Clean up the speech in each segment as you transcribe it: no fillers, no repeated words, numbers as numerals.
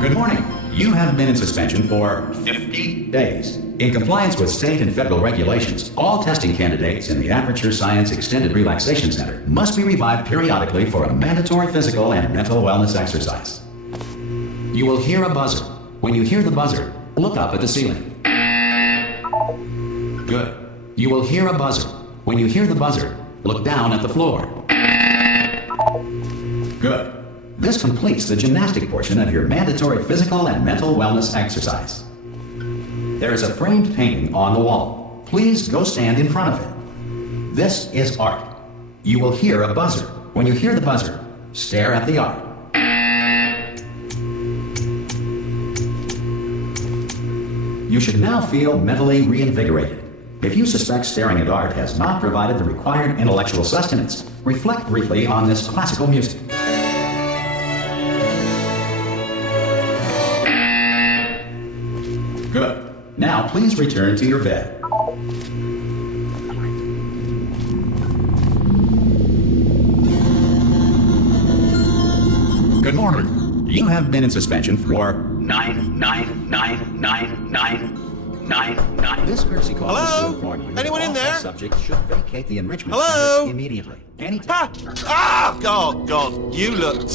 Good morning. You have been in suspension for 50 days. In compliance with state and federal regulations, all testing candidates in the Aperture Science Extended Relaxation Center must be revived periodically for a mandatory physical and mental wellness exercise. You will hear a buzzer. When you hear the buzzer, look up at the ceiling. Good. You will hear a buzzer. When you hear the buzzer, look down at the floor. Good. This completes the gymnastic portion of your mandatory physical and mental wellness exercise. There is a framed painting on the wall. Please go stand in front of it. This is art. You will hear a buzzer. When you hear the buzzer, stare at the art. You should now feel mentally reinvigorated. If you suspect staring at art has not provided the required intellectual sustenance, reflect briefly on this classical music. Good. Now please return to your bed. Good morning. You have been in suspension for 9999999. This courtesy call is to inform you. Anyone in there? Subject should vacate the enrichment Hello? center immediately. Anytime. God, you look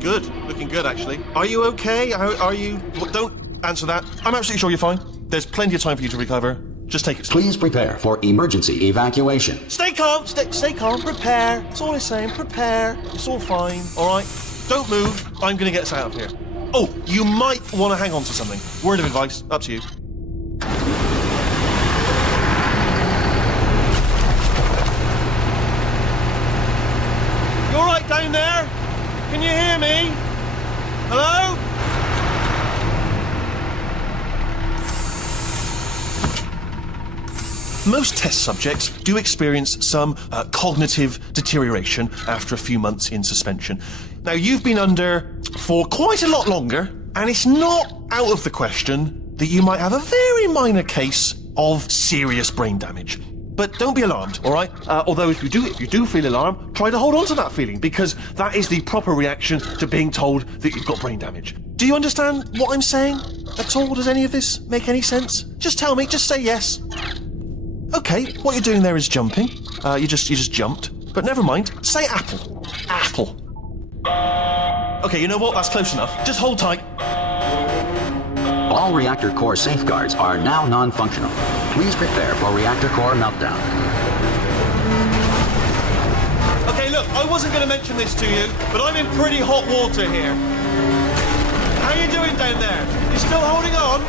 good. Looking good, actually. Are you okay? Are you... Don't answer that. I'm absolutely sure you're fine. There's plenty of time for you to recover. Just take it slow. Please prepare for emergency evacuation. Stay calm. Stay calm. Prepare. That's all I'm saying. Prepare. It's all fine. All right? Don't move. I'm going to get us out of here. Oh, you might want to hang on to something. Word of advice. Up to you. You all right down there? Can you hear me? Hello? Most test subjects do experience some cognitive deterioration after a few months in suspension. Now, you've been under for quite a lot longer, and it's not out of the question that you might have a very minor case of serious brain damage. But don't be alarmed, all right? Although if you do feel alarmed, try to hold on to that feeling, because that is the proper reaction to being told that you've got brain damage. Do you understand what I'm saying at all? Does any of this make any sense? Just tell me, just say yes. Okay, what you're doing there is jumping. You just jumped. But never mind. Say apple. Apple. Okay, you know what? That's close enough. Just hold tight. All reactor core safeguards are now non-functional. Please prepare for reactor core meltdown. Okay, look, I wasn't going to mention this to you, but I'm in pretty hot water here. How you doing down there? You still holding on?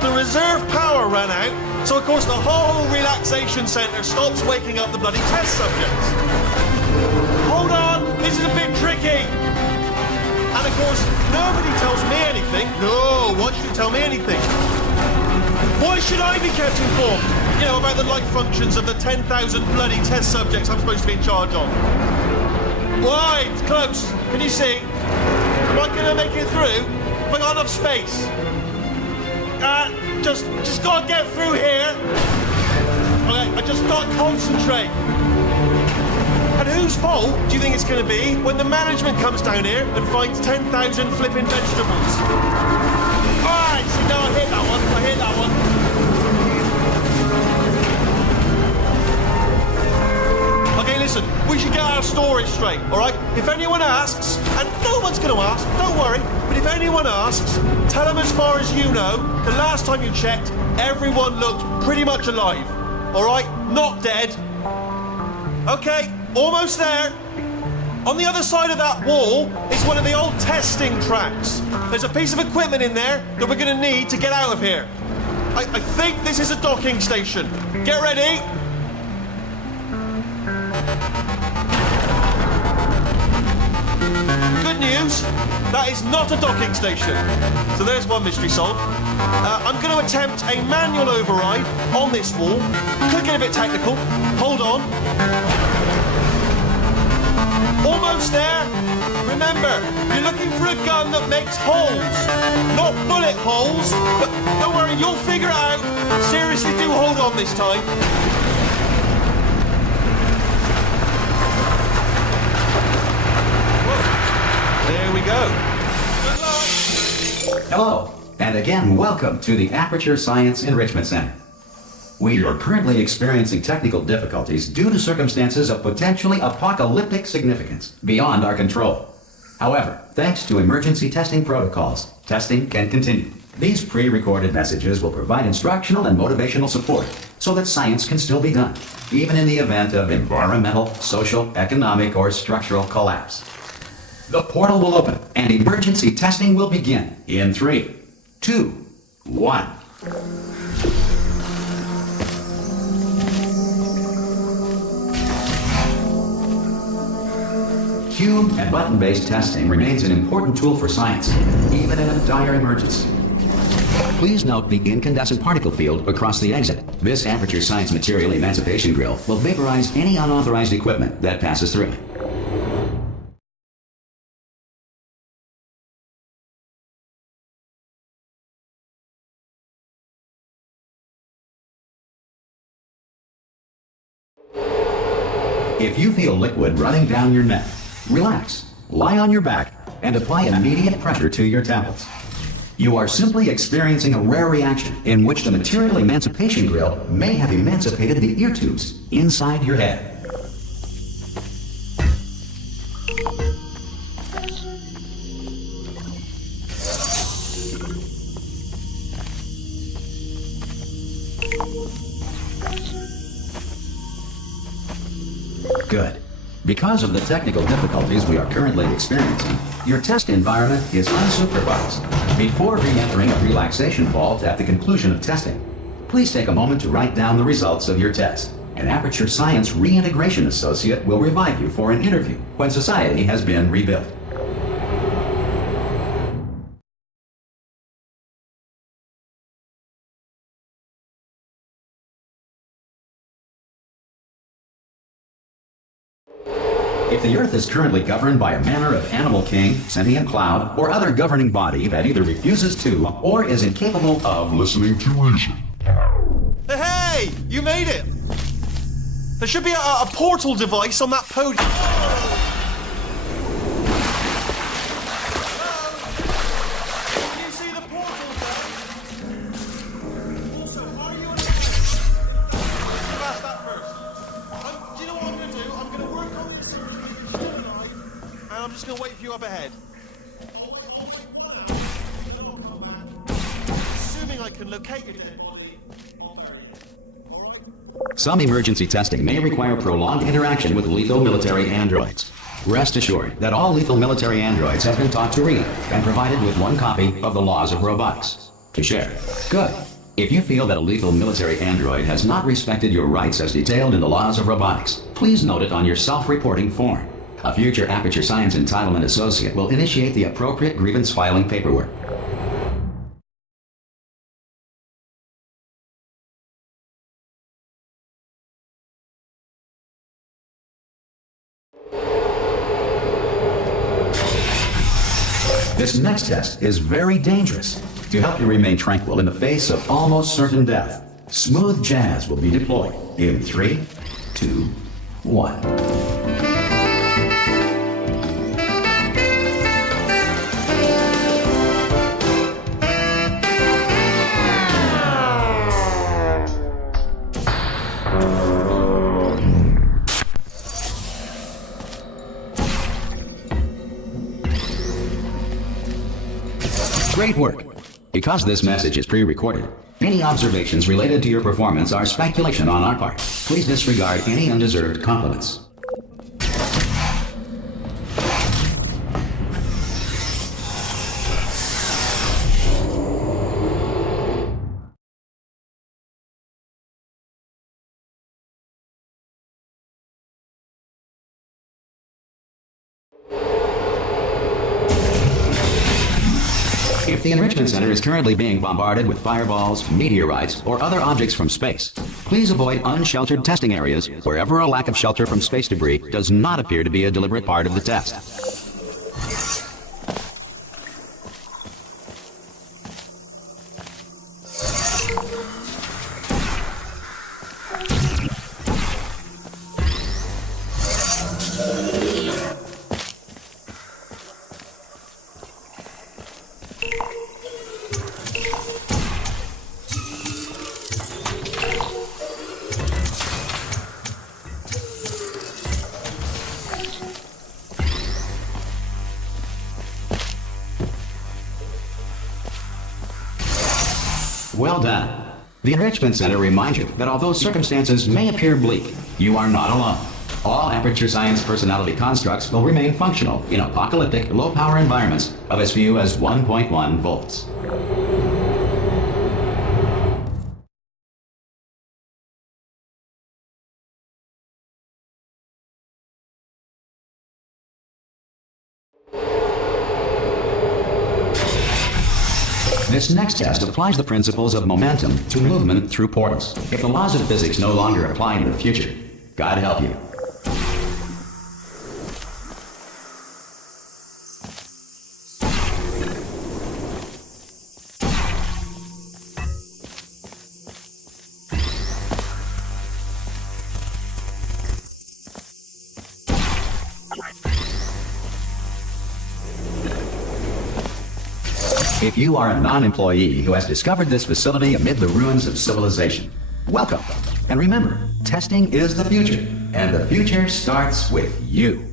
The reserve power ran out, so of course the whole relaxation centre stops waking up the bloody test subjects. Hold on, this is a bit tricky. And of course, nobody tells me anything. No, why should you tell me anything? Why should I be kept informed? You know, about the life functions of the 10,000 bloody test subjects I'm supposed to be in charge of. Why? It's close. Can you see? Am I gonna make it through? Have I got enough space? Just gotta get through here. Okay, I just gotta concentrate. And whose fault do you think it's gonna be when the management comes down here and finds 10,000 flipping vegetables? Alright, see, now I hit that one. Okay, listen, we should get our story straight, alright? If anyone asks, and no one's gonna ask, don't worry, but if anyone asks, tell them as far as you know, the last time you checked, everyone looked pretty much alive. Alright? Not dead. Okay, almost there. On the other side of that wall is one of the old testing tracks. There's a piece of equipment in there that we're going to need to get out of here. I think this is a docking station. Get ready. Good news, that is not a docking station. So there's one mystery solved. I'm going to attempt a manual override on this wall. Could get a bit technical. Hold on. Almost there. Remember, you're looking for a gun that makes holes. Not bullet holes, but don't worry, you'll figure it out. Seriously, do hold on this time. Whoa. There we go. Hello, and again, welcome to the Aperture Science Enrichment Center. We are currently experiencing technical difficulties due to circumstances of potentially apocalyptic significance beyond our control. However, thanks to emergency testing protocols, testing can continue. These pre-recorded messages will provide instructional and motivational support so that science can still be done, even in the event of environmental, social, economic, or structural collapse. The portal will open and emergency testing will begin in 3, 2, 1. Cube and button-based testing remains an important tool for science, even in a dire emergency. Please note the incandescent particle field across the exit. This Aperture Science Material Emancipation Grill will vaporize any unauthorized equipment that passes through it. If you feel liquid running down your neck, relax, lie on your back, and apply immediate pressure to your temples. You are simply experiencing a rare reaction in which the Material Emancipation Grill may have emancipated the ear tubes inside your head. Good. Because of the technical difficulties we are currently experiencing, your test environment is unsupervised. Before re-entering a relaxation vault at the conclusion of testing, please take a moment to write down the results of your test. An Aperture Science Reintegration Associate will revive you for an interview when society has been rebuilt. If the Earth is currently governed by a manner of animal king, sentient cloud, or other governing body that either refuses to or is incapable of listening to reason. Hey! You made it! There should be a portal device on that podium. Can you see the portal there? Also, are you on ask that first. Do you know what I'm going to do? I'm going to work on this and I'm just going to wait for you up ahead. I'll wait 1 hour. Then I'll come back. Assuming I can locate your dead body, I'll bury it. All right? Some emergency testing may require prolonged interaction with lethal military androids. Rest assured that all lethal military androids have been taught to read and provided with 1 copy of the Laws of Robotics to share. Good. If you feel that a lethal military android has not respected your rights as detailed in the Laws of Robotics, please note it on your self-reporting form. A future Aperture Science Entitlement Associate will initiate the appropriate grievance filing paperwork. This next test is very dangerous. To help you remain tranquil in the face of almost certain death, smooth jazz will be deployed in 3, 2, 1. Great work. Because this message is pre-recorded, any observations related to your performance are speculation on our part. Please disregard any undeserved compliments. If the Enrichment Center is currently being bombarded with fireballs, meteorites, or other objects from space, please avoid unsheltered testing areas wherever a lack of shelter from space debris does not appear to be a deliberate part of the test. Well done. The Enrichment Center reminds you that although circumstances may appear bleak, you are not alone. All Aperture Science personality constructs will remain functional in apocalyptic, low-power environments of as few as 1.1 volts. This next test applies the principles of momentum to movement through portals. If the laws of physics no longer apply in the future, God help you. If you are a non-employee who has discovered this facility amid the ruins of civilization, welcome. And remember, testing is the future, and the future starts with you.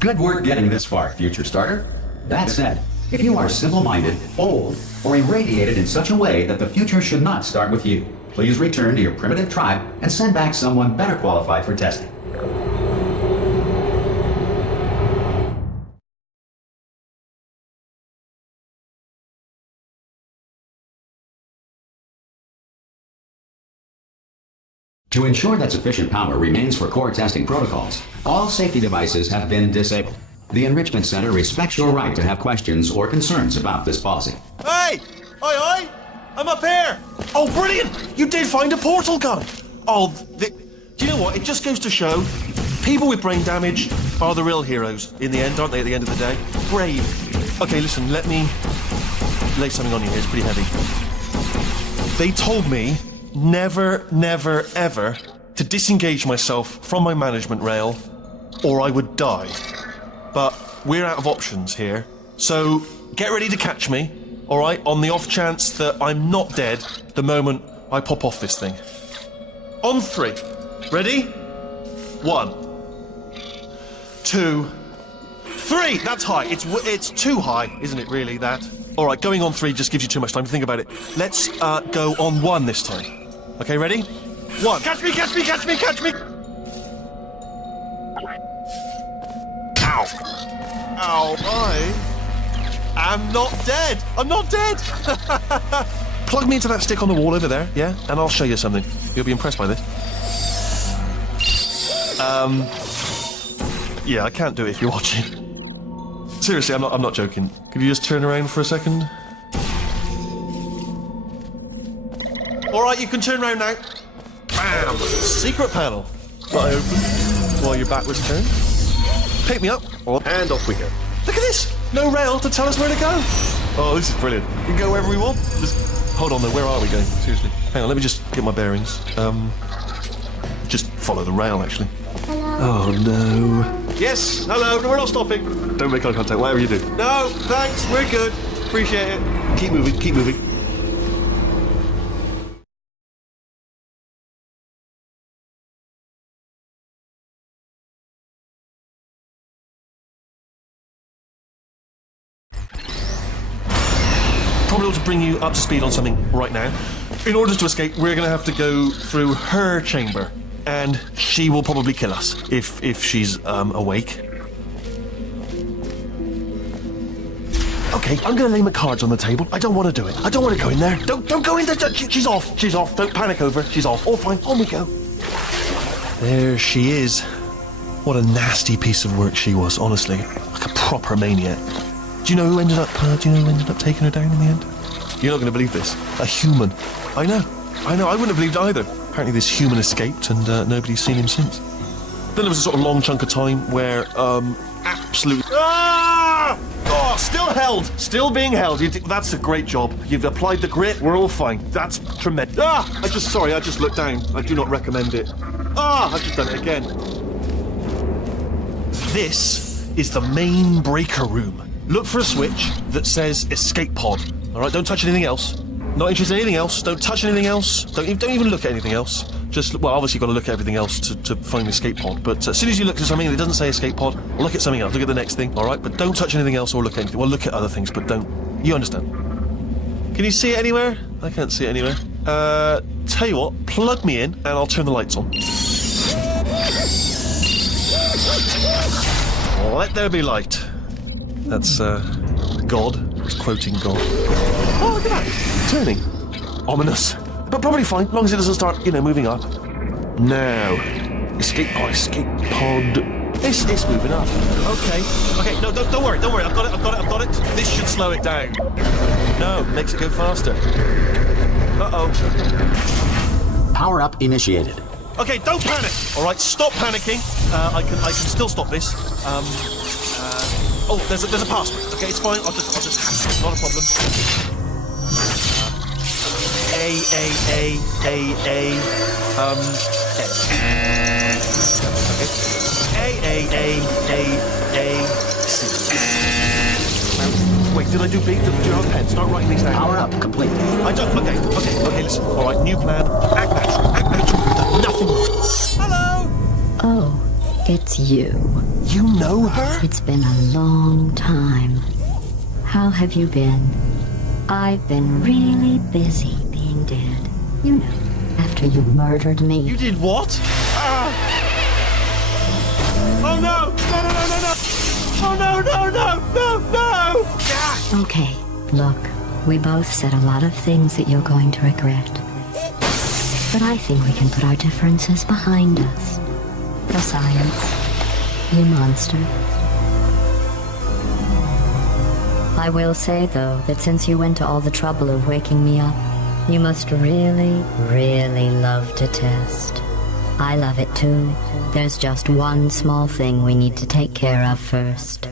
Good work getting this far, future starter. That said, if you are simple-minded, old, or irradiated in such a way that the future should not start with you, please return to your primitive tribe and send back someone better qualified for testing. To ensure that sufficient power remains for core testing protocols, all safety devices have been disabled. The Enrichment Center respects your right to have questions or concerns about this policy. Hey! Oi! I'm up here! Oh, brilliant! You did find a portal gun! Oh, do you know what? It just goes to show people with brain damage are the real heroes in the end, aren't they, at the end of the day? Brave. Okay, listen, let me lay something on you here. It's pretty heavy. They told me never, never, ever to disengage myself from my management rail or I would die. But we're out of options here, so get ready to catch me, alright, on the off chance that I'm not dead the moment I pop off this thing. On 3. Ready? 1, 2, 3! That's high. It's too high, isn't it, really, that? Alright, going on 3 just gives you too much time to think about it. Let's go on 1 this time. Okay, ready? 1. Catch me, catch me, catch me, catch me! Ow! Ow, I am not dead! I'm not dead! Plug me into that stick on the wall over there, yeah? And I'll show you something. You'll be impressed by this. Yeah, I can't do it if you're watching. Seriously, I'm not joking. Could you just turn around for a second? Alright, you can turn around now. Bam! Secret panel. I open while your back was turned. Pick me up, and off we go. Look at this! No rail to tell us where to go. Oh, this is brilliant. We can go wherever we want. Just hold on though, where are we going? Seriously. Hang on, let me just get my bearings. Just follow the rail, actually. Hello. Oh, no. Yes, hello, we're not stopping. Don't make eye contact, whatever you do. No, thanks, we're good. Appreciate it. Keep moving, keep moving. Probably ought to bring you up to speed on something right now. In order to escape, we're going to have to go through her chamber. And she will probably kill us, if she's, awake. Okay, I'm gonna lay my cards on the table. I don't want to do it. I don't want to go in there. Don't go in there. She's off. She's off. Don't panic over. She's off. All fine. On we go. There she is. What a nasty piece of work she was, honestly. Like a proper maniac. Do you know who ended up taking her down in the end? You're not going to believe this. A human. I know. I wouldn't have believed either. Apparently this human escaped and nobody's seen him since. Then there was a sort of long chunk of time where, absolute... Ah! Oh, still held. Still being held. That's a great job. You've applied the grit. We're all fine. That's tremendous. I just looked down. I do not recommend it. I've just done it again. This is the main breaker room. Look for a switch that says escape pod. All right, don't touch anything else. Not interested in anything else. Don't touch anything else. Don't even look at anything else. Just, well, obviously you've got to look at everything else to find the escape pod. But as soon as you look at something that doesn't say escape pod, look at something else. Look at the next thing, all right? But don't touch anything else or look at anything. Well, look at other things, but don't. You understand? Can you see it anywhere? I can't see it anywhere. Tell you what, plug me in and I'll turn the lights on. Let there be light. That's, God. It's quoting God. Oh, look at that. Turning. Ominous. But probably fine, as long as it doesn't start, moving up. Now. Escape pod. It's moving up. Okay, no, don't worry. I've got it. This should slow it down. No, makes it go faster. Uh-oh. Power up initiated. Okay, don't panic. All right, stop panicking. I can still stop this. There's a password. Okay, it's fine. I'll just hack it. Not a problem. Wait, did I do big? Do you have a pen? Start writing these down. Power up complete. I don't. Okay, listen. All right, new plan. Act natural. You've done nothing wrong. Hello. Oh, it's you. You know her? It's been a long time. How have you been? I've been really busy being dead. You know, after you murdered me. You did what? Oh no! No! Oh no! Okay, look, we both said a lot of things that you're going to regret. But I think we can put our differences behind us. For science, you monster. I will say, though, that since you went to all the trouble of waking me up, you must really, really love to test. I love it too. There's just one small thing we need to take care of first.